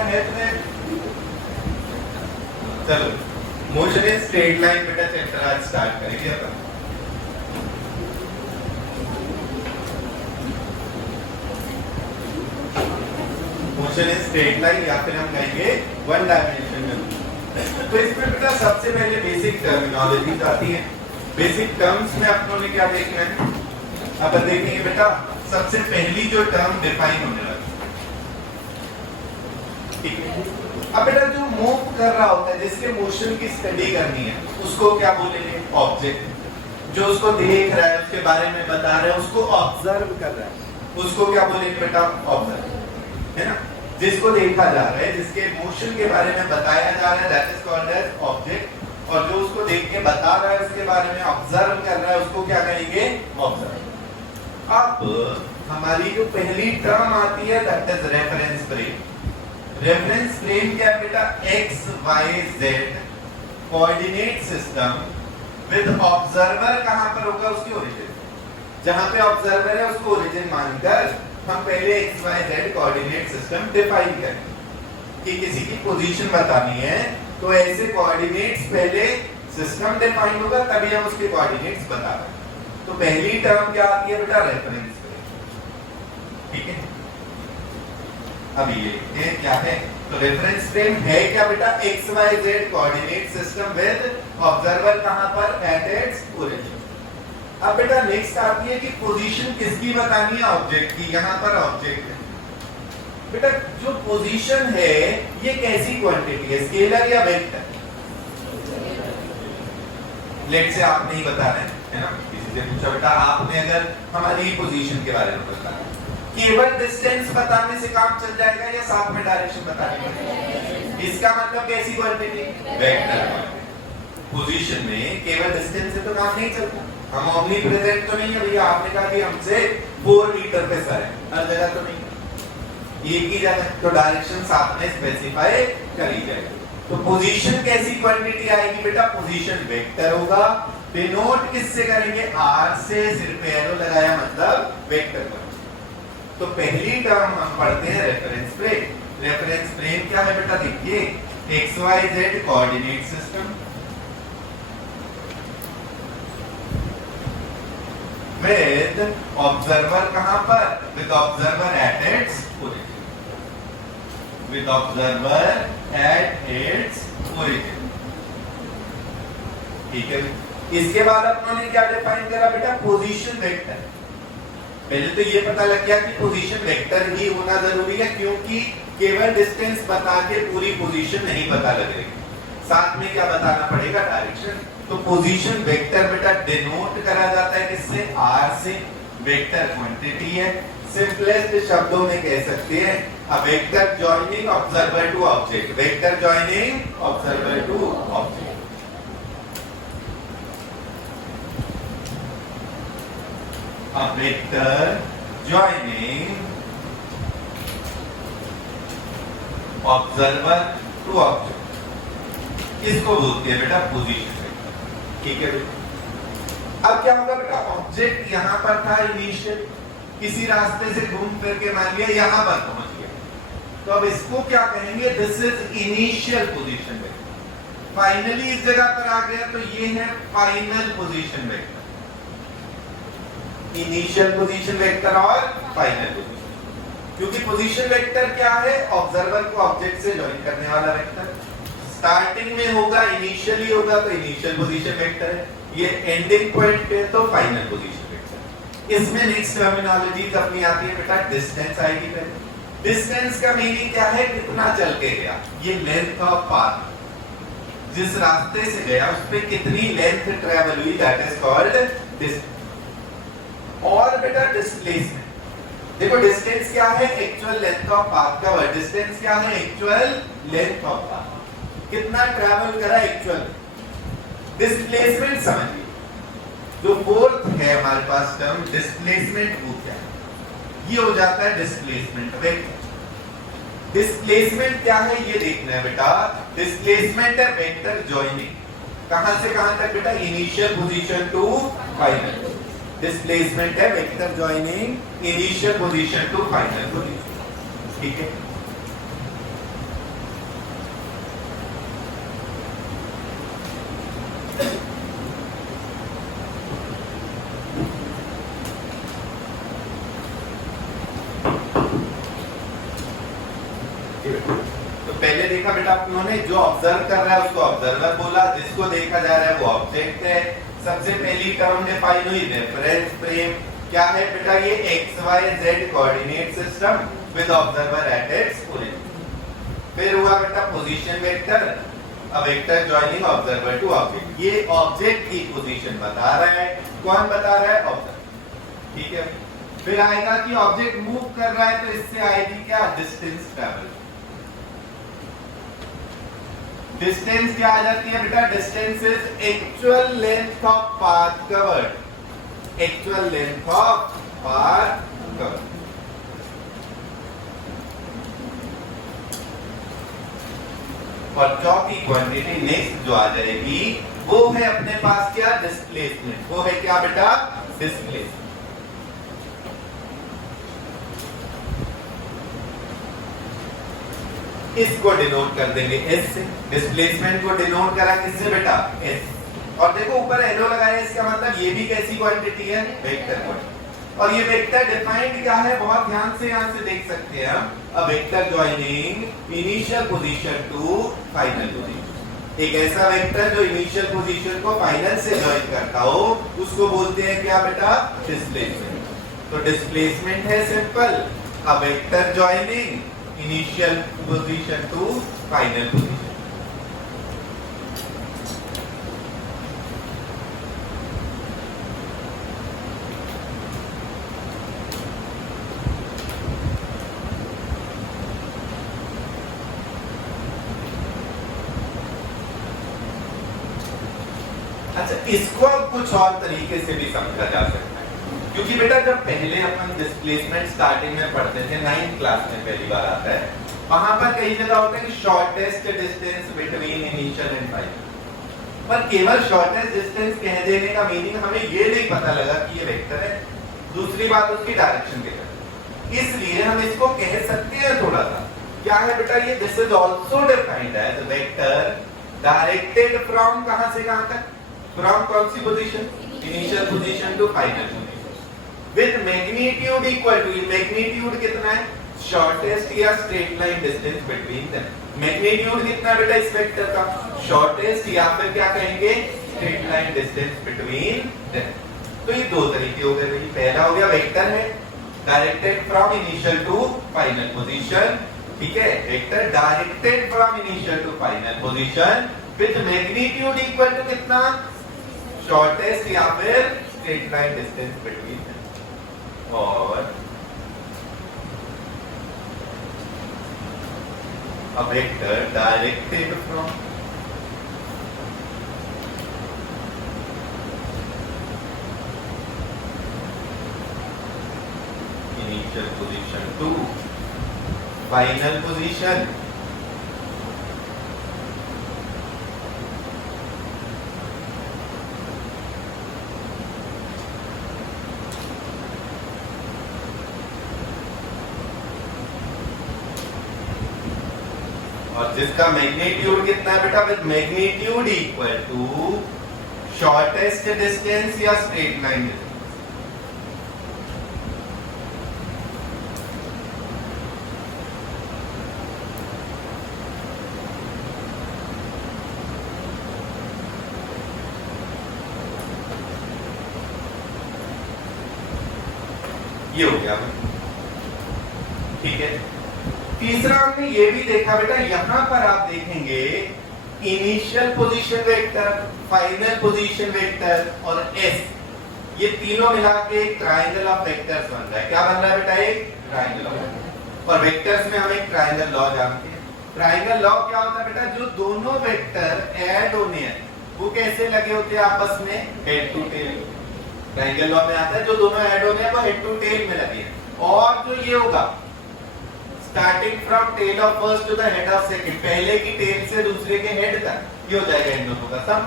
बेटा है तुम्हें? चलो मोशन इन स्ट्रेट लाइन बेटा चैप्टर आज स्टार्ट करेंगे अपन। मोशन इन स्ट्रेट लाइन या फिर हम कहेंगे वन डायमेंशन में। तो इसमें बेटा सबसे पहले बेसिक टर्मिनोलॉजी आती है। बेसिक टर्म्स में अपनों ने क्या देखना है? अपन देखेंगे बेटा सबसे पहली जो टर्म डिफाइन होने लगी, ठीक है। अब बेटा जो मूव कर रहा होता है, जिसके मोशन की स्टडी करनी है, उसको क्या बोलेंगे? ऑब्जेक्ट। जो उसको देख रहा है, उसके बारे में बता रहा है, उसको ऑब्जर्व कर रहा है, उसको क्या बोलेंगे बेटा? ऑब्जर्व, है ना। जिसको देखा जा रहा है, जिसके मोशन के बारे में बताया जा रहा है, that is called as object. और जो उसको देख के बता रहा है, उसके बारे में ऑब्जर्व कर रहा है, उसको क्या कहेंगे? ऑब्जर्व। अब हमारी जो पहली टर्म आती है that is reference frame. Reference frame क्या है बेटा? X Y Z coordinate system with observer कहां पर होगा? उसकी ओरिजिन। जहां पे ऑब्जर्वर है उसको ओरिजिन मानकर हम पहले X Y Z coordinate system define करेंगे कि किसी की पोजीशन बतानी है तो ऐसे कोऑर्डिनेट्स पहले सिस्टम डिफाइन होगा, तभी हम उसके कोऑर्डिनेट्स बता रहे हैं। तो पहली टर्म क्या आती है बेटा? रेफरेंस फ्रेम, ठीक है। अब ये क्या है? तो रेफरेंस फ्रेम है क्या बेटा? X Y Z coordinate system with observer कहां पर? At its origin. अब बेटा नेक्स्ट आती है कि पोजीशन किसकी बतानी है? ऑब्जेक्ट की। यहां पर ऑब्जेक्ट है बेटा। जो पोजीशन है ये कैसी क्वांटिटी है? स्केलर या वेक्टर? लेट से आप नहीं बता रहे है ना, किसी से पूछा बेटा आपने अगर हमारी पोजीशन के बारे में बताया, केवल डिस्टेंस बताने से काम चल जाएगा या साथ में डायरेक्शन बताने में? इसका मतलब कैसी क्वांटिटी? वेक्टर। पोजीशन में केवल डिस्टेंस से तो काम नहीं चलता। हम ओमनी प्रेजेंट तो नहीं है भैया, आपने कहा कि हमसे 4 मीटर पे सर है, हर जगह तो नहीं, एक ही जगह, तो डायरेक्शन साथ में स्पेसिफाई करी जाएगी। तो पोजीशन कैसी क्वांटिटी आएगी बेटा? पोजीशन वेक्टर होगा। डिनोट किससे करेंगे? आर से। सिर्फ एरो लगाया मतलब वेक्टर क्वांटिटी। तो पहली टर्म हम पढ़ते हैं रेफरेंस फ्रेम। रेफरेंस फ्रेम क्या है बेटा? देखिए X Y Z coordinate system with observer कहां पर? with observer at its origin. with observer at its origin, ठीक है। इसके बाद अपनों ने क्या डिफाइन करा बेटा? Position vector. पहले तो ये पता लग गया कि पोजीशन वेक्टर ही होना जरूरी है, क्योंकि केवल डिस्टेंस बता के पूरी पोजीशन नहीं पता लगेगी, साथ में क्या बताना पड़ेगा? डायरेक्शन। तो पोजीशन वेक्टर बेटा डिनोट करा जाता है किससे? आर से। वेक्टर क्वांटिटी है। सिंपलेस्ट शब्दों में कह सकते हैं a vector joining observer to object. Vector joining observer to object. A vector joining observer to object किसको बोलते हैं बेटा? पोजीशन वेक्टर, ठीक है। अब क्या होगा बेटा? ऑब्जेक्ट यहां पर था इनिशियल, किसी रास्ते से घूम फिर के मान लिया यहां पर पहुंच गया, तो अब इसको क्या कहेंगे? This is initial position vector. Finally इस जगह पर आ गया तो ये है final position vector. Initial position vector और फाइनल पोजीशन, क्योंकि पोजीशन वेक्टर क्या है? ऑब्जर्वर को ऑब्जेक्ट से जॉइन करने वाला वेक्टर। स्टार्टिंग में होगा, इनिशियली होगा तो इनिशियल पोजीशन वेक्टर है, ये एंडिंग पॉइंट पे तो फाइनल पोजीशन वेक्टर। इसमें नेक्स्ट टर्मिनोलॉजीज अपनी आती है बेटा। डिस्टेंस आएगी पहले। डिस्टेंस का मीनिंग क्या है? कितना चल के गया, ये लेंथ ऑफ पाथ। जिस रास्ते से गया उस पे कितनी लेंथ ट्रेवल हुई, दैट इज कॉल्ड डिस्टेंस। और बेटा डिस्प्लेसमेंट, देखो डिस्टेंस क्या है? एक्चुअल लेंथ ऑफ पाथ का वर्ड। डिस्टेंस क्या है? एक्चुअल लेंथ ऑफ पाथ, कितना ट्रैवल करा एक्चुअल। डिस्प्लेसमेंट समझिए, जो फोर्थ है हमारे पास टर्म डिस्प्लेसमेंट, वो क्या है? ये हो जाता है डिस्प्लेसमेंट वेक्टर। डिस्प्लेसमेंट क्या है ये देखना है बेटा। डिस्प्लेसमेंट है वेक्टर जॉइनिंग, कहां से कहां तक बेटा? Initial position to final. Displacement है vector joining initial position to final position, ठीक है। देखा बेटा अपनों ने, जो ऑब्जर्व कर रहा है उसको ऑब्जर्वर बोला, जिसको देखा जा रहा है वो ऑब्जेक्ट है। सबसे पहली टर्म डिफाइन हुई रेफरेंस फ्रेम। क्या है बेटा ये XYZ coordinate system with observer at its origin. फिर हुआ बेटा position vector, a vector joining observer to object. ये ऑब्जेक्ट की पोजीशन बता रहा है। कौन बता रहा है? ऑब्जर्वर। ठीक है। फिर आएगा कि ऑब्जेक्ट मूव कर रहा है तो इससे आएगी क्या? Distance travel. डिस्टेंस क्या आ जाती है बेटा? Distance is actual length of path covered. Actual length of path covered. और चौथी क्वांटिटी नेक्स्ट जो आ जाएगी वो है अपने पास क्या? डिस्प्लेसमेंट। वो है क्या बेटा? डिस्प्लेसमेंट। इसको डिनोट कर देंगे एस से। डिस्प्लेसमेंट को डिनोट करा किससे बेटा? एस। और देखो ऊपर एरो लगाया, इसका मतलब ये भी कैसी क्वांटिटी है? Vector quantity. और ये वेक्टर डिफाइंड क्या है? बहुत ध्यान से यहां से देख सकते हैं हम। A vector joining initial position to final position. एक ऐसा वेक्टर जो इनिशियल पोजीशन को फाइनल से जॉइन करता हो उसको बोलते हैं क्या बेटा? डिस्प्लेसमेंट। तो डिस्प्लेसमेंट है simple, a vector joining initial position to final position. अच्छा, इसको अब कुछ और तरीके से भी समझा जा सकता है, क्योंकि बेटा जब पहले अपन डिस्प्लेसमेंट स्टार्टिंग में पढ़ते थे, 9th क्लास में पहली बार आता है, वहां पर कई जगह होता है कि shortest distance between initial and final. पर केवल शॉर्टेस्ट डिस्टेंस कह देने का मीनिंग हमें ये नहीं पता लगा कि ये वेक्टर है। दूसरी बात उसकी डायरेक्शन क्या है, इसलिए हम इसको कह सकते हैं थोड़ा सा। क्या है बेटा ये? This is also defined as vector directed from कहां से कहां तक? फ्रॉम कौन सी position? Initial position to final position with magnitude equal to, magnitude कितना है? शॉर्टेस्ट या straight line distance between them. Magnitude कितना बेटा इस वेक्टर का? शॉर्टेस्ट या फिर क्या कहेंगे? Straight line distance between them. तो ये दो तरीके हो गए। पहला हो गया वेक्टर है directed from initial to final position, ठीक है, vector directed from initial to final position with magnitude equal to कितना? शॉर्टेस्ट या फिर straight line distance between them. और a vector directed from initial position to final position और जिसका magnitude कितना है बेटा? With magnitude equal to shortest distance या स्ट्रेट लाइन डिस्टेंस। ये हो गया, ठीक है। तीसरा हमने ये भी देखा बेटा, यहां पर आप देखेंगे initial position vector, final position vector और एस, ये तीनों मिला के एक ट्रायंगल ऑफ वेक्टर्स बन रहा है। क्या बन रहा है बेटा? एक ट्रायंगल ऑफ वेक्टर्स। और वेक्टर्स में हम एक ट्रायंगल लॉ जानते हैं। ट्रायंगल लॉ क्या होता है बेटा? जो दोनों वेक्टर ऐड होने हैं वो कैसे लगे होते हैं आपस में? Head to tail. Triangle law में आता है जो दोनों ऐड होने हैं वो हेड टू टेल में लगे हैं। और जो ये होगा starting from tail of first to the head of second, पहले की टेल से दूसरे के हेड तक, ये हो जाएगा इन दोनों का सम।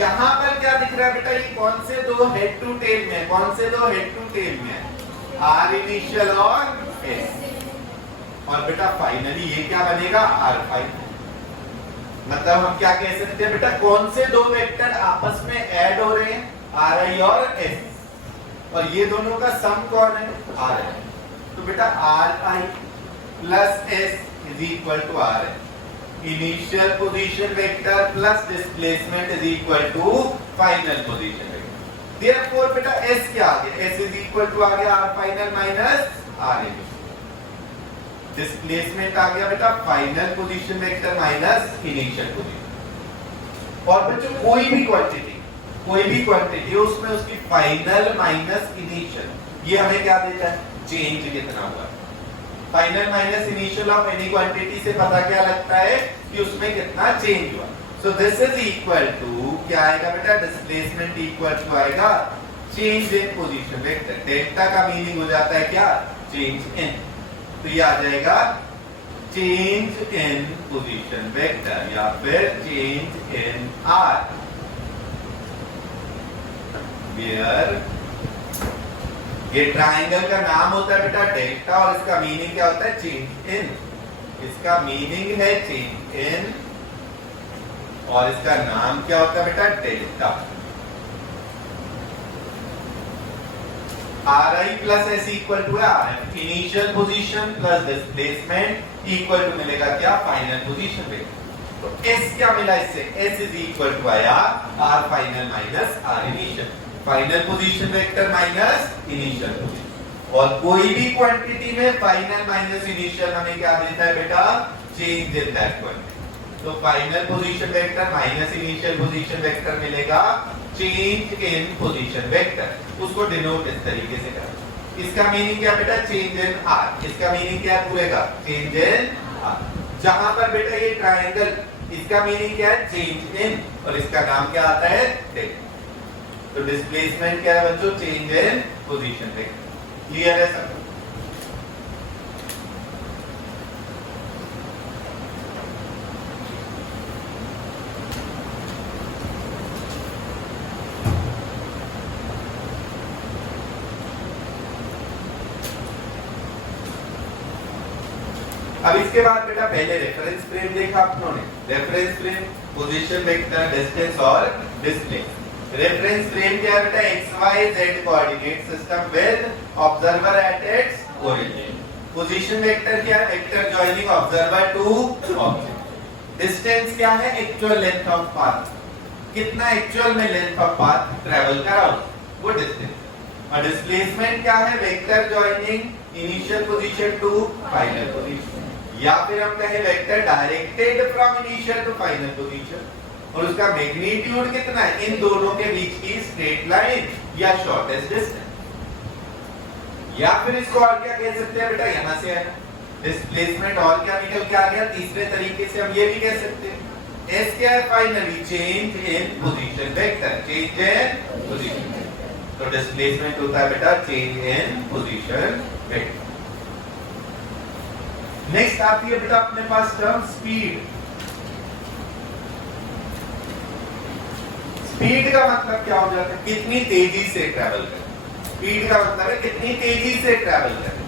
यहां पर क्या दिख रहा है बेटा? ये कौन से दो हेड टू टेल में? कौन से दो हेड टू टेल में? आर इनिशियल और एस। और बेटा फाइनली ये क्या बनेगा? R final. मतलब हम क्या कह सकते हैं बेटा? कौन से दो वेक्टर आपस में ऐड हो रहे हैं? आर आई और एस, और ये दोनों का सम कौन है? R I. तो बेटा R I plus S is equal to R S. Initial position vector plus displacement is equal to final position vector. Therefore बेटा S क्या आ गया, S इज इक्वल टू आ गया R final minus R initial. Displacement आ गया बेटा final position vector minus initial position. और बच्चों कोई भी क्वांटिटी उसमें उसकी फाइनल माइनस इनिशियल, ये हमें क्या देता है, चेंज कितना हुआ। Final minus initial of any quantity से पता क्या लगता है कि उसमें कितना चेंज हुआ। So this is equal to क्या आएगा बेटा, डिस्प्लेसमेंट इक्वल टू आएगा change in position vector. Delta का मीनिंग हो जाता है क्या, चेंज इन। तो ये आ जाएगा चेंज इन पोजीशन वेक्टर या फिर चेंज इन R, वेयर ये ट्राइंगल का नाम होता है बेटा डेल्टा और इसका मीनिंग क्या होता है, चेंज इन। इसका मीनिंग है चेंज इन और इसका नाम क्या होता है बेटा, delta. Ri plus S equal to Rf, initial position plus displacement equal to मिलेगा क्या, फाइनल पोजीशन वेक्टर। तो S क्या मिला इससे, S इज इक्वल टू आया R final minus R initial, final position vector minus initial position. और कोई भी क्वांटिटी में फाइनल माइनस इनिशियल हमें क्या देता है बेटा, चेंज इन दैट क्वांटिटी। तो final position vector minus initial position vector मिलेगा चेंज इन पोजीशन वेक्टर, उसको डिनोट इस तरीके से करें। इसका मीनिंग क्या बेटा, चेंज इन R। इसका मीनिंग क्या है पूरे का, चेंज इन R। जहां पर बेटा ये ट्रायंगल, इसका मीनिंग क्या है, चेंज इन, और इसका नाम क्या आता है, डेल्टा। तो डिस्प्लेसमेंट क्या है बच्चों, change in position vector. Clear है सब? अब इसके बाद बेटा पहले रेफरेंस फ्रेम देखा अपनों ने, reference frame, position vector, distance और डिस्प्ले। रेफरेंस फ्रेम क्या है बेटा, XYZ coordinate system with observer at its origin. Position vector क्या है, vector joining observer to object. Distance क्या है, एक्चुअल लेंथ ऑफ पाथ, कितना एक्चुअल में लेंथ ऑफ पाथ ट्रेवल करा वो डिस्टेंस। और डिस्प्लेसमेंट क्या है, vector joining initial position to final position, या फिर हम कहें vector directed from initial to final position. और उसका मैग्नीट्यूड कितना है, इन दोनों के बीच की स्ट्रेट लाइन या शॉर्टेस्ट डिस्टेंस। या फिर इसको और क्या कह सकते हैं बेटा, यहां से है डिस्प्लेसमेंट और क्या निकल के आ गया, तीसरे तरीके से हम ये भी कह सकते हैं। एस क्या है, finally change in position vector, change in position. तो डिस्प्लेसमेंट होता है बेटा change in position vector. Next आती है बेटा अपने पास टर्म स्पीड। स्पीड का मतलब क्या हो जाता है, कितनी तेजी से ट्रैवल करें। स्पीड का मतलब है कितनी तेजी से ट्रैवल करें,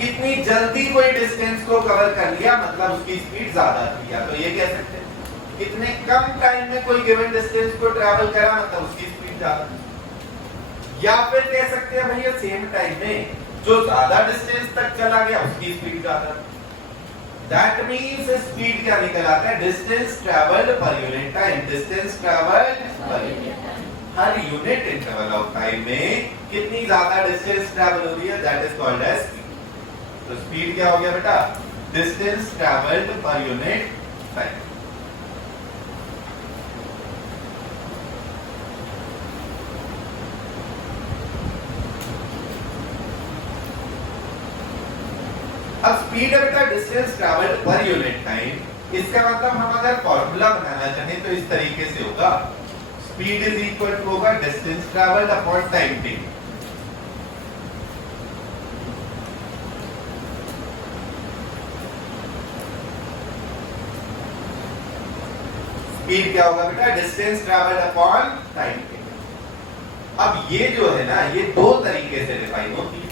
कितनी जल्दी कोई डिस्टेंस को कवर कर लिया, मतलब उसकी स्पीड ज्यादा थी। या तो ये कह सकते हैं कितने कम टाइम में कोई गिवन डिस्टेंस को ट्रैवल करा, मतलब उसकी स्पीड ज्यादा थी। या फिर कह सकते हैं भैया सेम टाइम में जो ज्यादा डिस्टेंस तक चला गया उसकी स्पीड ज्यादा। That means स्पीड क्या निकल आता है, distance travelled per unit time, distance travelled per unit, हर यूनिट इंटरवल ऑफ टाइम में कितनी ज्यादा डिस्टेंस ट्रैवल हो रही है, that is called as speed. तो स्पीड क्या हो गया बेटा, distance travelled per unit time. अब स्पीड है बेटा distance travelled per unit time. इसका मतलब हम अगर फॉर्मूला बनाना चाहें तो इस तरीके से होगा, स्पीड इज इक्वल टू होगा distance travelled upon time taken. Speed क्या होगा बेटा, distance travelled upon time taken. अब ये जो है ना, ये दो तरीके से डिफाइन होती है।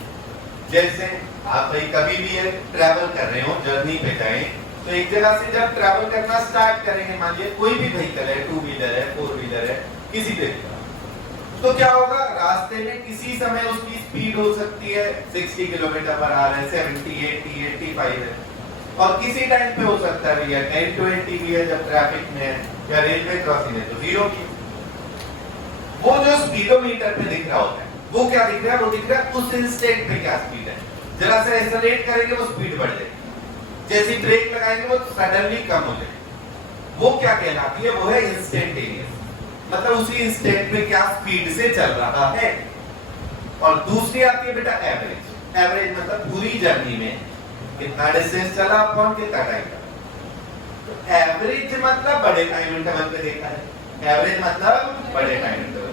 जैसे आप भाई कभी भी ट्रैवल कर रहे हो, जर्नी पे जाएं, तो एक जगह से जब ट्रैवल करना स्टार्ट करेंगे, मान लीजिए कोई भी व्हीकल है, 2 व्हीलर है, 4 व्हीलर है, किसी पे तो क्या होगा, रास्ते में किसी समय उसकी स्पीड हो सकती है 60 किलोमीटर पर आ रहा है, 70, 80, 85 है। और किसी टाइम पे हो सकता है भैया 10-20 भी है जब ट्रैफिक में है या रेलवे क्रॉसिंग है तो 0 की। वो जो स्पीडोमीटर पे दिख रहा होता है वो क्या दिख रहा है, वो दिख रहा है उस इंस्टेंट पे क्या स्पीड है। जरा सा एक्सेलरेट करेंगे वो स्पीड बढ़ जाएगी, जैसे ब्रेक लगाएंगे वो सडनली कम हो जाएगी। वो क्या कहलाती है, वो है इंस्टेंटेनियस, मतलब उसी इंस्टेंट में क्या स्पीड से चल रहा है। और दूसरी आती है बेटा एवरेज। एवरेज मतलब पूरी जर्नी में कितना डिस्टेंस चला अपॉन कितना टाइम लगा। तो एवरेज मतलब बड़े टाइम इंटरवल पे देखा है, एवरेज मतलब बड़े टाइम इंटरवल।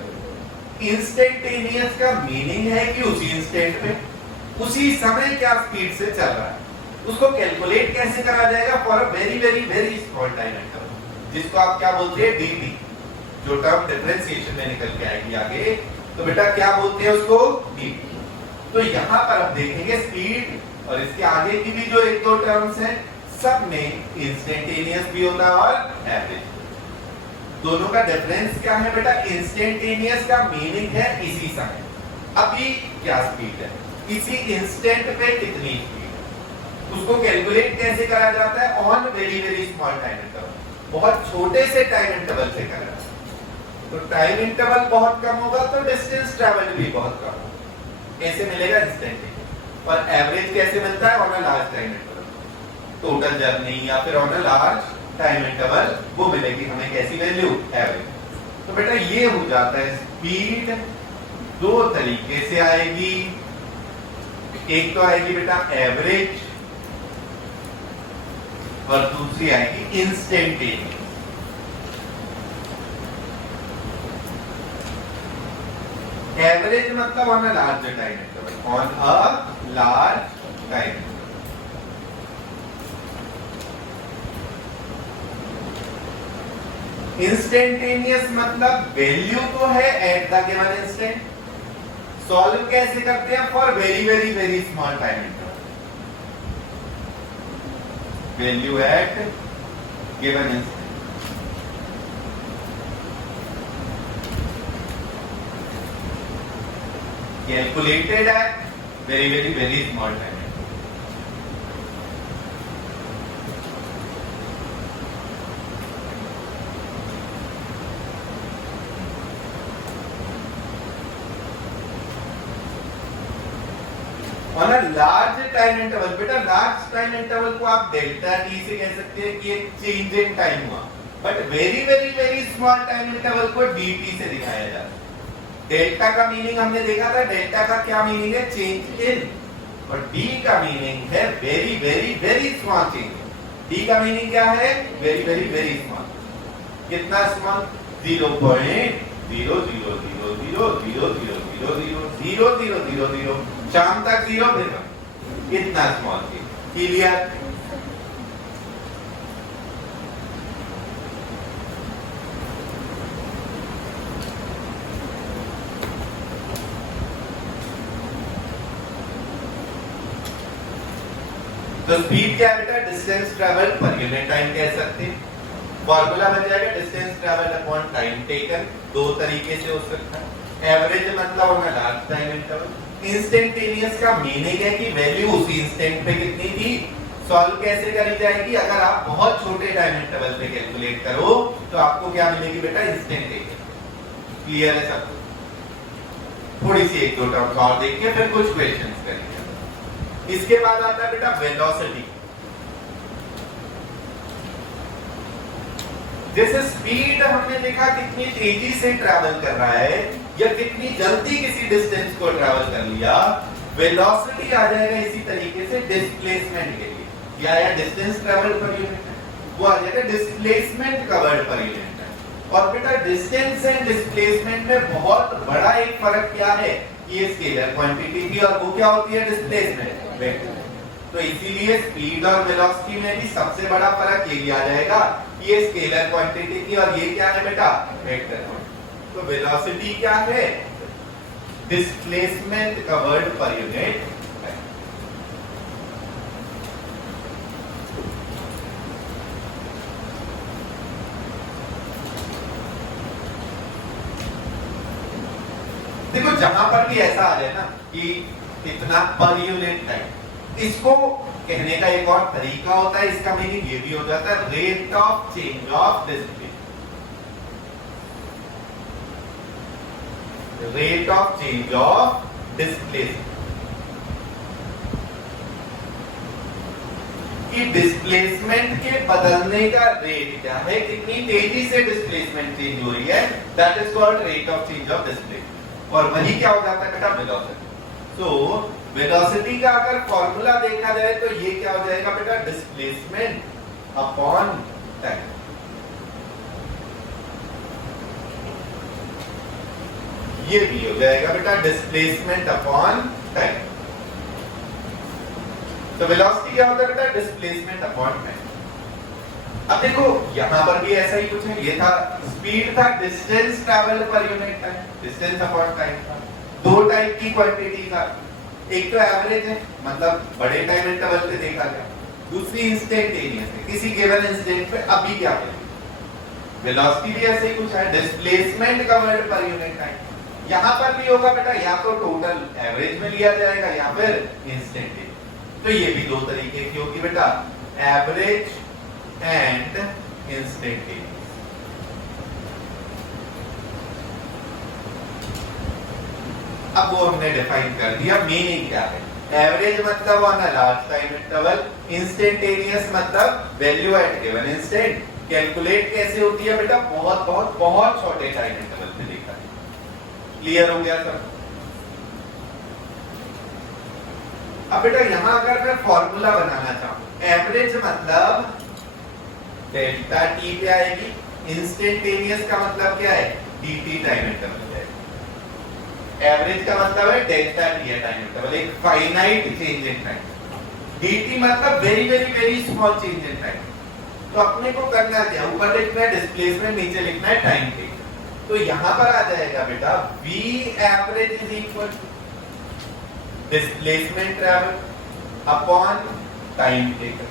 इंस्टेंटेनियस का मीनिंग है कि उसी इंस्टेंट पे उसी समय क्या स्पीड से चल रहा है, उसको कैलकुलेट कैसे करा जाएगा for a very very very small time interval, जिसको आप क्या बोलते हैं डीटी, जो टर्म डिफरेंशिएशन में निकल के आएगी आगे, तो बेटा क्या बोलते हैं उसको डीटी। तो यहां पर आप देखेंगे स्पीड और इसके आगे की भी जो एक दो टर्म्स हैं सब में इंस्टेंटेनियस भी होता है और एवरेज। दोनों का डिफरेंस क्या है बेटा, इंस्टेंटेनियस का मीनिंग है इसी समय, अभी क्या स्पीड है, इसी इंस्टेंट पे कितनी स्पीड है। उसको कैलकुलेट कैसे करा जाता है, on very very small time interval, बहुत छोटे से टाइम इंटरवल से करा जाता है। तो टाइम इंटरवल बहुत कम होगा तो डिस्टेंस ट्रैवल भी बहुत कम होगा, कैसे मिलेगा इंस्टेंटेनियस। और एवरेज कैसे मिलता है, on a large time interval, total journey या फिर on a large time interval, वो मिलेगी हमें कैसी वैल्यू, एवरेज। तो बेटा ये हो जाता है स्पीड दो तरीके से आएगी, एक तो आएगी बेटा एवरेज और दूसरी आएगी इंस्टेंटेनियस। एवरेज मतलब on a large time interval, on a large time. Instantaneous मतलब वैल्यू तो है at the given instant, solve कैसे करते हैं for very very very small time interval, value at given instant. Calculated at very very very small time. On a large time interval, बेटा large time interval को आप delta T से कह सकते हैं कि एक चेंज इन टाइम हुआ, but very very very small time interval को dt से दिखाया जाता है। डेल्टा का मीनिंग हमने देखा था, डेल्टा का क्या मीनिंग है, चेंज इन, और d का मीनिंग है very very very small change. d का मीनिंग क्या है, वेरी वेरी वेरी स्मॉल। कितना स्मॉल, 0.00000000000 शाम तक 0 फिर इतना स्मॉल चेंज। क्लियर। तो स्पीड क्या है बेटा, डिस्टेंस ट्रैवल पर यूनिट टाइम कह सकते हैं। फॉर्मूला बन जाएगा distance travel upon time taken, दो तरीके से हो सकता है। एवरेज मतलब होगा लार्ज टाइम इंटरवल। इंस्टेंटेनियस का मीनिंग है कि वैल्यू उसी इंस्टेंट पे कितनी थी। सॉल्व कैसे करी जाएगी, अगर आप बहुत छोटे टाइम इंटरवल पे कैलकुलेट करो तो आपको क्या मिलेगी बेटा, इंस्टेंटेनियस। क्लियर है सब। थोड़ी सी एक दो टर्म्स और देखिए फिर कुछ क्वेश्चंस करेंगे। इसके बाद आता है बेटा वेलोसिटी। जैसे स्पीड हमने देखा कितनी तेजी से ट्रैवल कर रहा है या कितनी जल्दी किसी डिस्टेंस को ट्रैवल कर लिया, वेलोसिटी आ जाएगा इसी तरीके से डिस्प्लेसमेंट के लिए। क्या है, डिस्टेंस ट्रैवल पर यूनिट है, वो आ जाएगा डिस्प्लेसमेंट कवर्ड पर यूनिट है। और बेटा डिस्टेंस एंड डिस्प्लेसमेंट में बहुत बड़ा एक फर्क क्या है, ये स्केलर क्वांटिटी थी और वो क्या होती है, डिस्प्लेसमेंट वेक्टर। तो इसीलिए स्पीड और वेलोसिटी में भी सबसे बड़ा फर्क यही आ जाएगा, ये स्केलर क्वांटिटी थी और ये क्या है बेटा, वेक्टर। तो वेलोसिटी क्या है, डिस्प्लेसमेंट कवर्ड पर यूनिट। देखो जहां पर भी ऐसा आ जाए ना कि इतना पर यूनिट टाइम, इसको कहने का एक और तरीका होता है, इसका मीनिंग ये भी हो जाता है rate of change of displacement. Rate of change of displacement, कि डिस्प्लेसमेंट के बदलने का रेट क्या है, कितनी तेजी से डिस्प्लेसमेंट चेंज हो रही है, that is called rate of change of displacement. और वही क्या हो जाता है बेटा, वेलोसिटी। तो वेलोसिटी का अगर फॉर्मूला देखा जाए तो ये क्या हो जाएगा बेटा, डिस्प्लेसमेंट अपॉन टाइम। ये भी हो जाएगा बेटा डिस्प्लेसमेंट अपॉन टाइम। तो वेलोसिटी क्या होता है बेटा, डिस्प्लेसमेंट अपॉन टाइम। अब देखो यहां पर भी ऐसा ही कुछ है, ये था स्पीड था डिस्टेंस ट्रैवल पर unit time, distance upon time था। दो टाइप की क्वांटिटी था, एक तो एवरेज है मतलब बड़े टाइम इंटरवल पे देखा गया, दूसरी इंस्टेंटेनियस है, किसी गिवन इंस्टेंट पे अभी क्या है। वेलोसिटी भी ऐसे ही कुछ है, displacement covered per unit time. यहां पर भी होगा बेटा, या तो टोटल एवरेज में लिया जाएगा या फिर इंस्टेंटेनियस। तो ये भी दो तरीके की होगी बेटा, एवरेज एंड इंस्टेंटेनियस। अब वो हमने डिफाइन कर दिया, मीनिंग क्या है। एवरेज मतलब on a large time interval, instantaneous मतलब value at given instant. Calculate कैसे होती है बेटा, बहुत बहुत बहुत छोटे टाइम इंटरवल पे देखा है। क्लियर हो गया सब। अब बेटा यहां अगर मैं फॉर्मूला बनाना चाहूं, एवरेज मतलब डेल्टा टी पे आएगी, इंस्टेंटेनियस का मतलब क्या है, dt टाइम इंटरवल है। एवरेज का मतलब है डेल्टा टी है टाइम इंटरवल, एक finite change in time. dt मतलब very very very small change in time. तो अपने को करना क्या, ऊपर लिखना है डिस्प्लेसमेंट, नीचे लिखना है टाइम टेकन। तो यहां पर आ जाएगा बेटा v average is equal displacement travel upon time taken.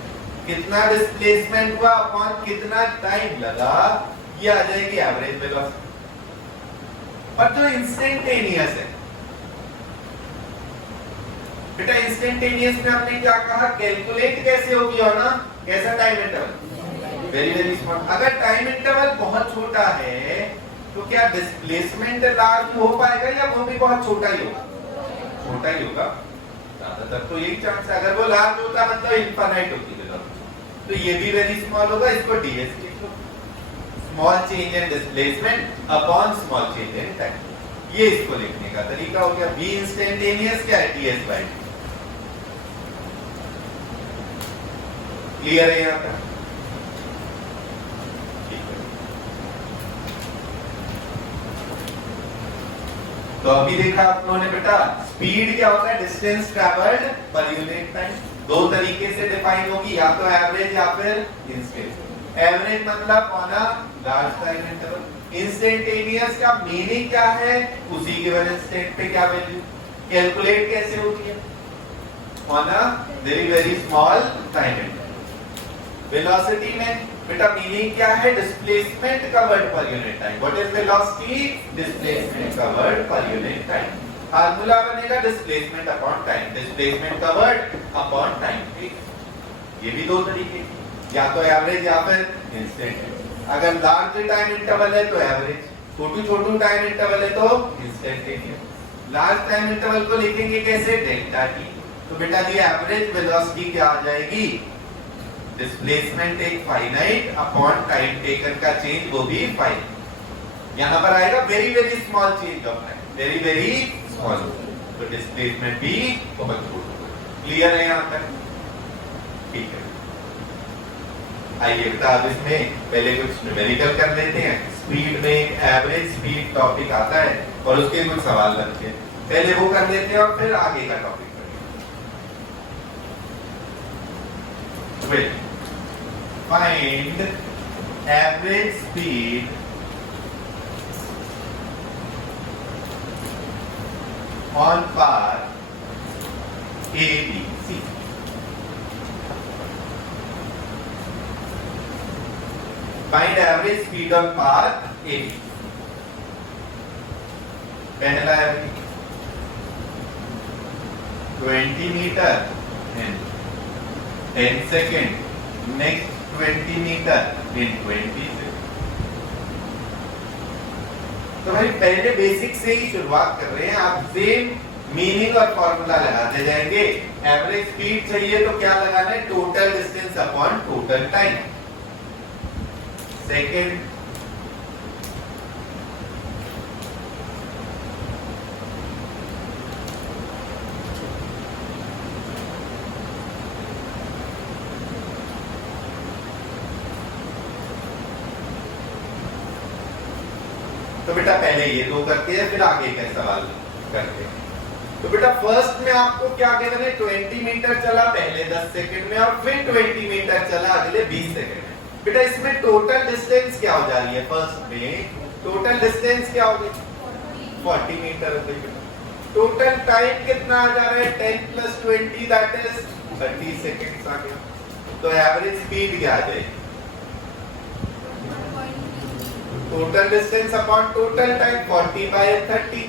कितना डिस्प्लेसमेंट हुआ अपॉन कितना टाइम लगा, ये आ जाएगी एवरेज वेलोसिटी। और जो इंस्टेंटेनियस है बेटा, इंस्टेंटेनियस में हमने क्या कहा, कैलकुलेट कैसे होगी और ना, कैसा time interval, very very small. अगर टाइम इंटरवल बहुत छोटा है तो क्या डिस्प्लेसमेंट लार्ज हो पाएगा या वो भी बहुत छोटा ही होगा, छोटा ही होगा ज्यादातर। तो यही चांस है, अगर वो लार्ज होता मतलब इनफाइनाइट होती है, तो ये भी वेरी स्मॉल होगा, इसको ds लिख लो, small change in displacement upon small change in time. ये इसको लिखने का तरीका हो गया। v इंस्टेंटेनियस क्या है, ds बाय dt। क्लियर है यहां तक? तो अभी देखा आप लोगों ने बेटा, स्पीड क्या होता है, distance travelled per unit time. दो तरीके से डिफाइन होगी, या तो एवरेज या फिर इंस्टेंट। एवरेज मतलब on a large time interval. Instantaneous का मीनिंग क्या है, उसी गिवन इंस्टेंट पे क्या वैल्यू। कैलकुलेट कैसे होती है, on a very very small time interval. Velocity में बेटा मीनिंग क्या है, displacement covered per unit time. What is velocity, displacement covered per unit time. Formula बनेगा displacement upon time, displacement covered upon time. ये भी दो तरीके, या तो एवरेज या फिर इंस्टेंट। अगर लार्ज टाइम इंटरवल है तो एवरेज, छोटू टाइम इंटरवल है तो इंस्टेंटेनियस। लार्ज टाइम इंटरवल को लिखेंगे कैसे, डेल्टा टी। तो बेटा जी एवरेज वेलोसिटी क्या आ जाएगी, डिस्प्लेसमेंट एक फाइनाइट अपॉन टाइम टेकन का चेंज, वो भी फाइनाइट। यहां पर आएगा very very small change of time, very very small. तो डिस्प्लेसमेंट भी बहुत छोटा। क्लियर है यहां तक? ठीक है, आइए बेटा अब इसमें पहले कुछ न्यूमेरिकल कर लेते हैं। स्पीड में एक एवरेज स्पीड टॉपिक आता है और उसके कुछ सवाल बनते हैं, पहले वो कर लेते हैं और फिर आगे का टॉपिक करेंगे। Find average speed on path ABC. Find average speed on path ABC. पहला है 20 मीटर 10 सेकेंड, नेक्स्ट 20 मीटर इन 20 सेकेंड। तो भाई पहले बेसिक से ही शुरुआत कर रहे हैं, आप सेम मीनिंग और फॉर्मूला लगाते जाएंगे। एवरेज स्पीड चाहिए तो क्या लगाना है, total distance upon total time. Second, तो बेटा पहले ये दो करते हैं, फिर आगे का सवाल करते हैं। तो बेटा फर्स्ट में आपको क्या कहना है, 20 मीटर चला पहले 10 सेकंड में और फिर 20 मीटर चला अगले 20 सेकंड में। बेटा इसमें टोटल डिस्टेंस क्या हो जा रही है, फर्स्ट में टोटल डिस्टेंस क्या होगी 40 मीटर। टोटल टाइम कितना आ जा रहा है, 10 + 20 दैट इज 30 सेकंड्स आ गया। तो एवरेज स्पीड क्या आ जाएगी, total distance upon total time 40/30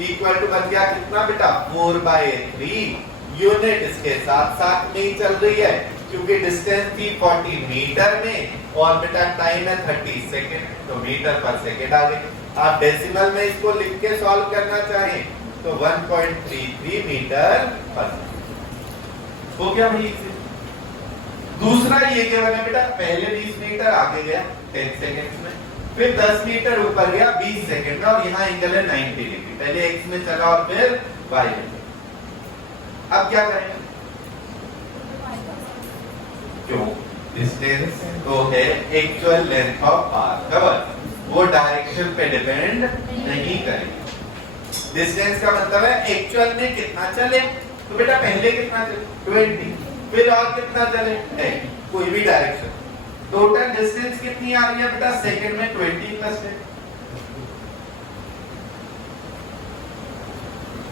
equal to बन गया कितना बेटा 4/3 यूनिट। इसके साथ साथ में ही चल रही है क्योंकि डिस्टेंस थी 40 मीटर में और बेटा टाइम है 30 सेकंड, तो मीटर पर सेकंड आ गई। आप डेसिमल में इसको लिख के सॉल्व करना चाहें तो 1.33 मीटर पर सेकंड हो गया भाई। दूसरा ये क्या बना बेटा, पहले 20 मीटर आगे गया 10 सेकंड में, फिर 10 मीटर ऊपर गया 20 सेकंड में और यहाँ एंगल है 90 डिग्री। पहले एक्स में चला और फिर वाई में। अब क्या करेंगे, क्यों, डिस्टेंस तो है actual length of path cover, वो डायरेक्शन पे डिपेंड नहीं करेगी। डिस्टेंस का मतलब है एक्चुअल में कितना चले। तो बेटा पहले कितना चले 20, फिर और कितना चले कोई भी डायरेक्शन। टोटल डिस्टेंस कितनी आ रही है बेटा, सेकंड में 20 + 10,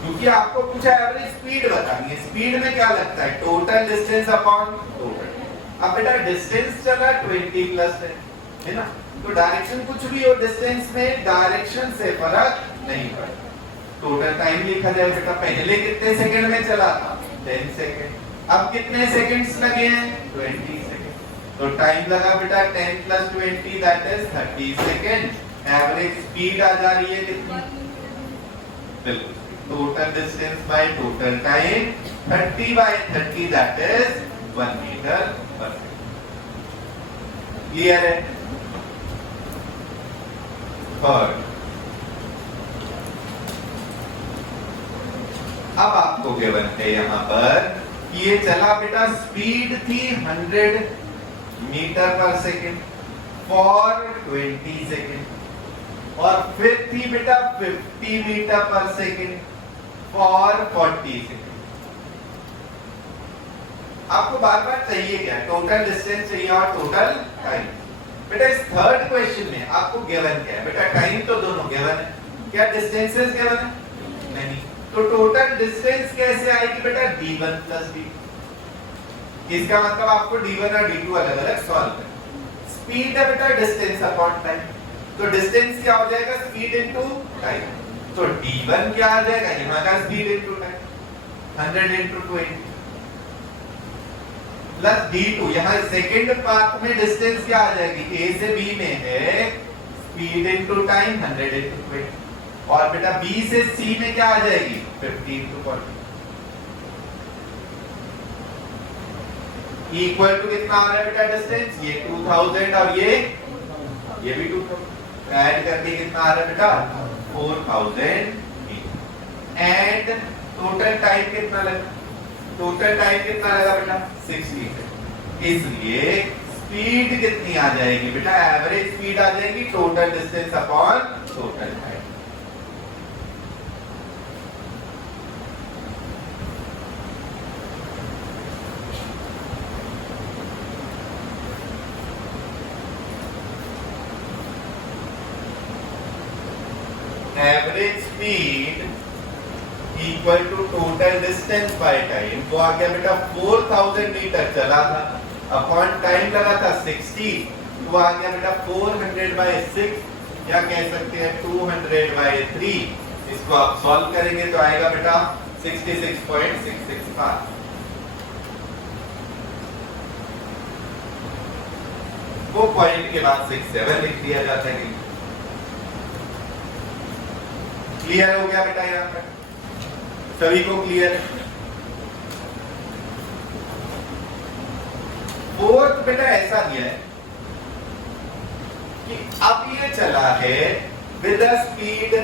क्योंकि आपको कुछ एवरेज स्पीड बतानी है। स्पीड में क्या लगता है, टोटल डिस्टेंस अपॉन टोटल। अब बेटा डिस्टेंस चला 20 + 10 है ना, तो डायरेक्शन कुछ भी हो डिस्टेंस में डायरेक्शन से फर्क नहीं पड़ता। टोटल टाइम लिखा जाए बेटा, पहले कितने सेकंड में चला था 10 सेकंड, अब कितने सेकंड्स लगे हैं 20 सेकंड। तो टाइम लगा बेटा 10 + 20 that is 30 second. Average speed आ जा रही है कितनी, बिल्कुल total distance by total time 30/30 that is 1 metre per second. Clear है। थर्ड, अब आपको गिवन है यहां पर ये चला बेटा, स्पीड थी 100 metre per second for 20 second और फिर थी बेटा 50 metre per second for 40 second. आपको बार बार चाहिए क्या, टोटल डिस्टेंस चाहिए और टोटल टाइम। बेटा इस थर्ड क्वेश्चन में आपको गिवन क्या है, बेटा टाइम तो दोनों गिवन है, क्या डिस्टेंसेस गिवन है नहीं, तो टोटल डिस्टेंस कैसे आएगी बेटा d1 + d2। इसका मतलब आपको d1 और d2 अलग अलग सॉल्व करना। स्पीड है बेटा डिस्टेंस अपॉन टाइम, तो डिस्टेंस क्या हो जाएगा स्पीड इनटू टाइम, तो d1 क्या आ जाएगा यहाँ का speed into time 100 × 20 plus d2, यहाँ सेकंड पार्ट में डिस्टेंस क्या आ जाएगी a से b में है स्पीड इनटू टाइम 100 × 20 और बेटा b से c में क्या आ जाएगी 50 × 40 इक्वल टू कितना आ रहा है बेटा डिस्टेंस, ये 2000 और ये भी 2000 ऐड करके कितना आ रहा है बेटा 4000 एंड टोटल टाइम कितना लगा, टोटल टाइम कितना लगा बेटा 60। इसलिए स्पीड कितनी आ जाएगी बेटा, एवरेज स्पीड आ जाएगी total distance upon total time. Average speed equal to total distance by time, वो आ गया बेटा 4000 मीटर चला था अपॉन टाइम लगा था 60, तो आ गया बेटा 400/6 या कह सकते हैं 200/3। इसको आप सॉल्व करेंगे तो आएगा बेटा 66.665। वो पॉइंट के बाद 6 7 लिख दिया जाता है। क्लियर हो गया बेटा? यहाँ पर सभी को क्लियर है? फोर्थ बेटा ऐसा दिया है कि अब ये चला है with a speed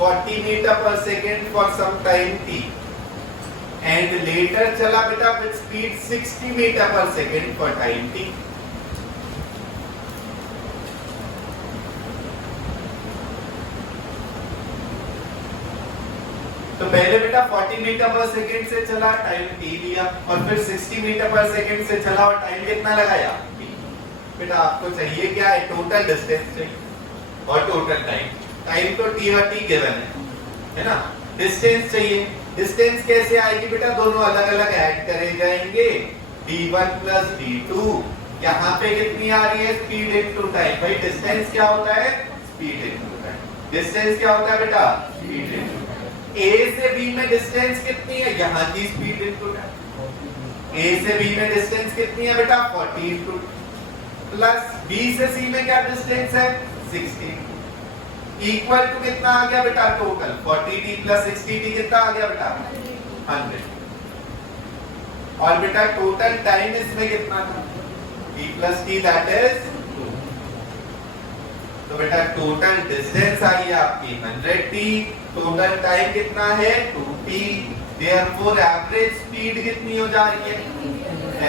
40 metre per second for some time t and later चला बेटा with speed 60 metre per second for time t। तो पहले बेटा 40 मीटर पर सेकेंड से चला, टाइम t लिया, और फिर 60 मीटर पर सेकेंड से चला और टाइम कितना लगाया? t। बेटा आपको चाहिए क्या है? टोटल डिस्टेंस चाहिए और टोटल टाइम। टाइम तो t और t गिवन है ना? डिस्टेंस चाहिए। डिस्टेंस कैसे आएगी बेटा? दोनों अलग अलग ऐड करे जाएंगे, d1 प्लस d2। यहाँ पे कितनी आ रही है? Speed into time. भाई डिस्टेंस क्या होता है? Speed into time. डिस्टेंस क्या होता है बेटा? Speed into. A से B में डिस्टेंस कितनी है? यहाँ की स्पीड इनटू टाइम। A से B में डिस्टेंस कितनी है बेटा? 40 इनटू प्लस B से C में क्या डिस्टेंस है? 60 इक्वल टू कितना आ गया बेटा? टोटल 40t प्लस 60t कितना आ गया बेटा? 100। और बेटा टोटल टाइम इसमें कितना था? t plus t that is 2। तो बेटा टोटल डिस्टेंस आई है आपकी 100t, टोटल टाइम कितना है? 2t। देयरफॉर एवरेज स्पीड कितनी हो जा रही है?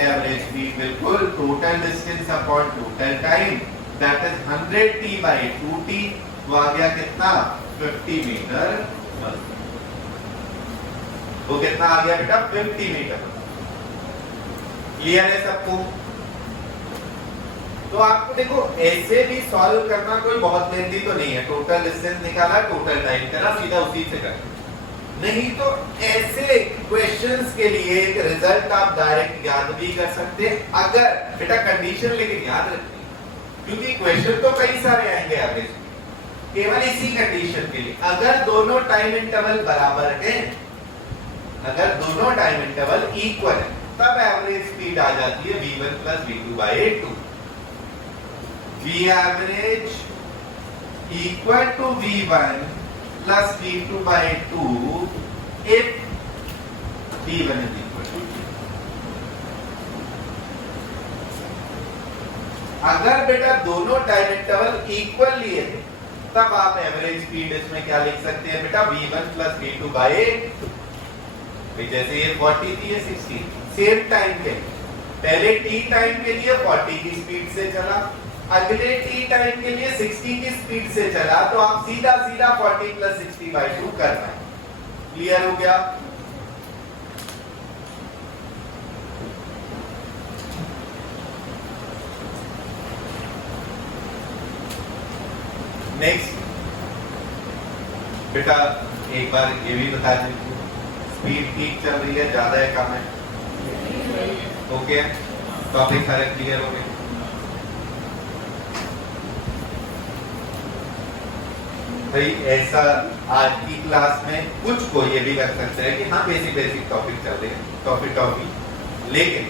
एवरेज स्पीड बिल्कुल total distance upon total time that is 100t by 2t। वो आ गया कितना? 50 मीटर। वो कितना आ गया बेटा? 50 मीटर। क्लियर है सबको? तो आपको देखो ऐसे भी सॉल्व करना कोई बहुत मेहनती तो नहीं है। टोटल डिस्टेंस निकाला, टोटल टाइम करा, सीधा उसी से कर। नहीं तो ऐसे क्वेश्चंस के लिए एक रिजल्ट आप डायरेक्ट याद भी कर सकते हैं, अगर बेटा कंडीशन लेकिन याद रखनी, क्योंकि क्वेश्चन तो कई सारे आएंगे एवरेज। केवल इसी कंडीशन के लिए अगर दोनों टाइम इंटरवल बराबर हैं, अगर दोनों टाइम इंटरवल इक्वल है, तब एवरेज स्पीड आ जाती है v1 plus v2 by 2। v average equal to v1 plus v2 by 2 if v1 is equal to 2। अगर बेटा दोनों टाइम इंटरवल इक्वल लिए थे, तब आप एवरेज स्पीड इसमें क्या लिख सकते हैं बेटा? v1 plus v2 by 2। जैसे ये 40 थी, ये 60, सेम टाइम के लिए। पहले t टाइम के लिए 40 की स्पीड से चला, अगले t टाइम के लिए 60 की स्पीड से चला, तो आप सीधा सीधा 40 प्लस 60 बाई 2 कर रहे हैं। क्लियर हो गया? नेक्स्ट बेटा एक बार ये भी बता दीजिए, स्पीड ठीक चल रही है, ज्यादा है कम है? ओके, टॉपिक सारे क्लियर हो गए। भाई ऐसा आज की क्लास में कुछ को ये भी कर सकते हैं कि हाँ बेसिक बेसिक टॉपिक चल रहे हैं, टॉपिक, लेकिन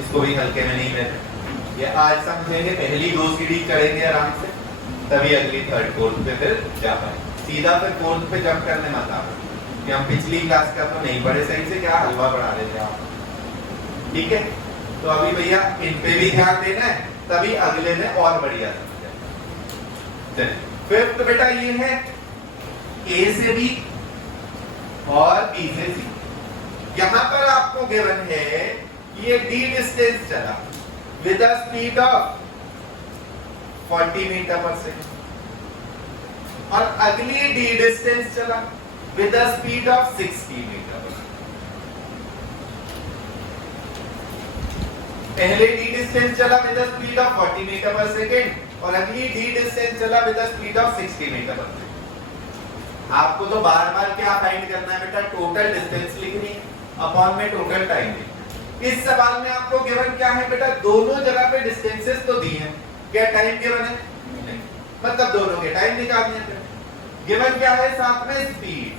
इसको भी हल्के में नहीं लेते। ये आज समझेंगे, पहली 2 सीढ़ी चढ़ेंगे आराम से, तभी अगली 3rd 4th पे फिर जा पाए। सीधा फिर 4th पे जंप करने मत आओ कि हम पिछली क्लास का तो नहीं पढ़े सही से, क्या हलवा बढ़ा देते आप। ठीक है, तो अभी भैया इन पे भी ध्यान देना है, तभी अगले में और बढ़िया समझ जाए। फिफ्थ बेटा ये है A से B और B से C। यहां पर आपको गिवन है ये D डिस्टेंस चला with a speed of 40 metre per second, और अगली D डिस्टेंस चला with a speed of 60 metre per second. पहले D डिस्टेंस चला with a speed of 40 metre per second, और अगली D डिस्टेंस चला with a speed of 60 metre per second. आपको तो बार-बार क्या फाइंड करना है बेटा? टोटल डिस्टेंस लिखनी है अपॉन में टोटल टाइम लिखना। इस सवाल में आपको गिवन क्या है बेटा? दोनों जगह पे डिस्टेंसेस तो दिए हैं, क्या टाइम गिवन है? नहीं, मतलब दोनों के टाइम निकालने हैं। गिवन क्या है? साथ में स्पीड।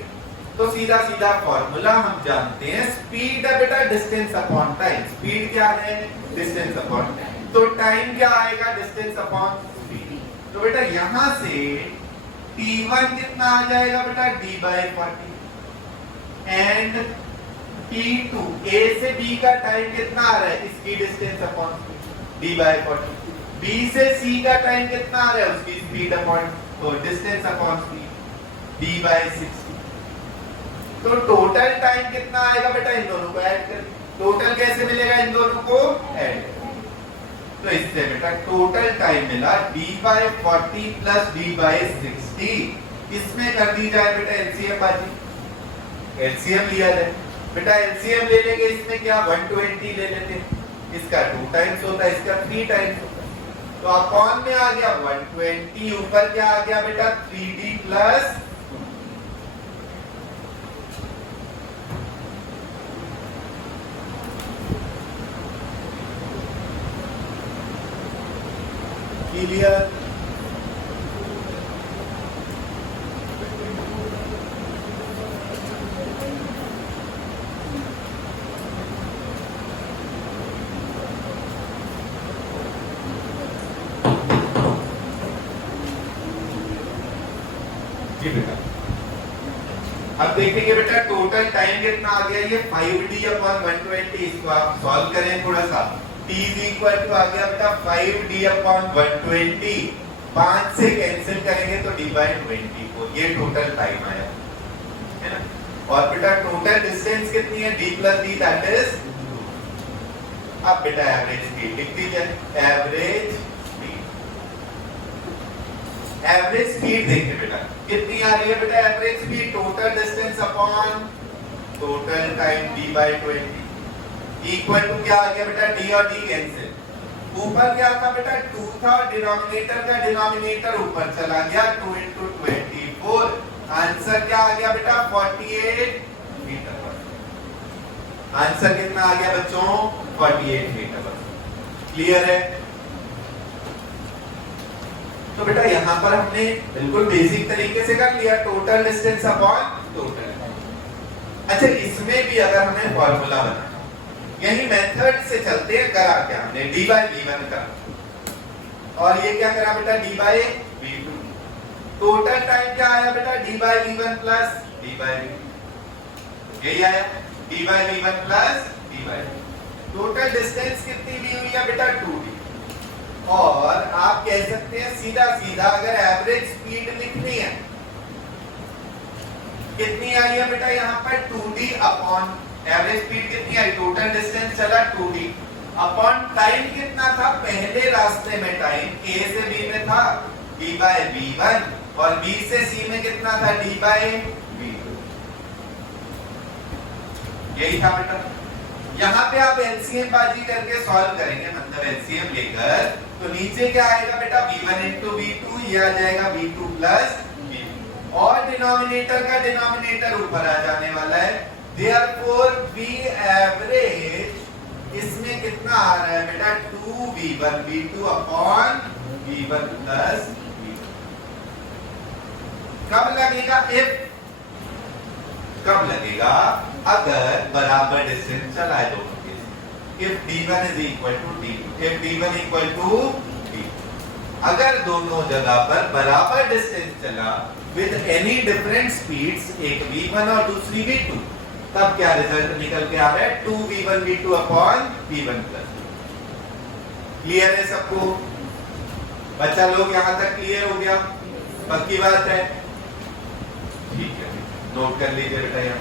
तो सीधा सीधा फॉर्मूला हम जानते हैं, स्पीड है बेटा डिस्टेंस अपॉन टाइम। स्पीड क्या है? Distance upon time. तो टाइम क्या आएगा, डिस्टेंस अपॉन स्पीड। तो बेटा यहां से t1 कितना आ जाएगा बेटा, d/40 एंड t2 a से b का टाइम कितना आ रहा है, इसकी डिस्टेंस अपॉन d/40। b से c का टाइम कितना आ रहा है, उसकी स्पीड अपॉन तो डिस्टेंस अपॉन स्पीड d/60। तो टोटल टाइम कितना आएगा बेटा, इन दोनों को ऐड कर, टोटल कैसे मिलेगा, इन दोनों को ऐड। तो इससे बेटा टोटल टाइम मिला d/40 प्लस d/60। इसमें कर दी जाए बेटा एलसीएम बाजी, एलसीएम लिया जाए बेटा, एलसीएम ले लेंगे इसमें क्या 120 ले लेते, इसका 2 टाइम्स होता है, इसका 3 टाइम्स होता है। तो अपॉन में आ गया 120, ऊपर क्या आ गया बेटा 3d प्लस क्लियर। जी बेटा अब देखेंगे बेटा टोटल टाइम कितना आ गया, ये 5d/120। इसको आप सॉल्व करें थोड़ा सा, t इज इक्वल टू आ गया बेटा 5d/120, 5 से कैंसिल करेंगे तो d/24, ये टोटल टाइम आया है ना। और बेटा टोटल डिस्टेंस कितनी है, d plus d that is, अब बेटा एवरेज स्पीड लिख दीजिए, एवरेज स्पीड देखिए बेटा कितनी आ रही है बेटा, average speed total distance upon total time d/20 equal to क्या आ गया बेटा, d और d कैंसिल, ऊपर क्या था बेटा 2 था, डिनोमिनेटर का डिनोमिनेटर ऊपर चला गया, 2 × 24, आंसर क्या आ गया बेटा 48 मीटर। आंसर कितना आ गया बच्चों, 48 मीटर। क्लियर है। तो बेटा यहां पर हमने बिल्कुल बेसिक तरीके से कर लिया, टोटल डिस्टेंस अपॉन टोटल। अच्छा इसमें भी अगर हमें फॉर्मूला बनाना, यही मेथड से चलते हैं, करा क्या हमने d/v1 का, और ये क्या करा बेटा d/v2। टोटल टाइम क्या आया बेटा, d/v1 प्लस d/v2, यही आया d/v1 plus d/v2। Total distance कितनी ली हुई है बेटा 2d, और आप कह सकते हैं सीधा सीधा अगर एवरेज स्पीड लिखनी है कितनी आई है बेटा, यहाँ पर 2d अपॉन एवरेज स्पीड कितनी आई, टोटल डिस्टेंस चला 2d अपॉन टाइम कितना था, पहले रास्ते में टाइम a से b में था d/v1, और b से c में कितना था d/v2, यही था बेटा। यहाँ पे आप एलसीएम बाजी करके सॉल्व करेंगे, मतलब एलसीएम लेकर, तो नीचे क्या आएगा बेटा v1 × v2, ये आ जाएगा v2 प्लस v2, और डिनोमिनेटर का डिनोमिनेटर ऊपर आ जाने वाला है, देयरफॉर v एवरेज इसमें कितना आ रहा है बेटा 2v1 v2 upon v1 plus v2। कब लगेगा, कब लगेगा, अगर बराबर डिस्टेंस चला है दोनों के, if d1 is equal to d2, if d1 equal to d2, अगर दोनों जगह पर बराबर डिस्टेंस चला with any different speeds, एक v1 और दूसरी v2, तब क्या रिजल्ट निकल के आ रहा है 2v1 v2 upon v1 plus. Clear है सबको बच्चा लोग, यहां तक क्लियर हो गया, पक्की बात है, ठीक है, नोट कर लीजिए बेटा यहाँ।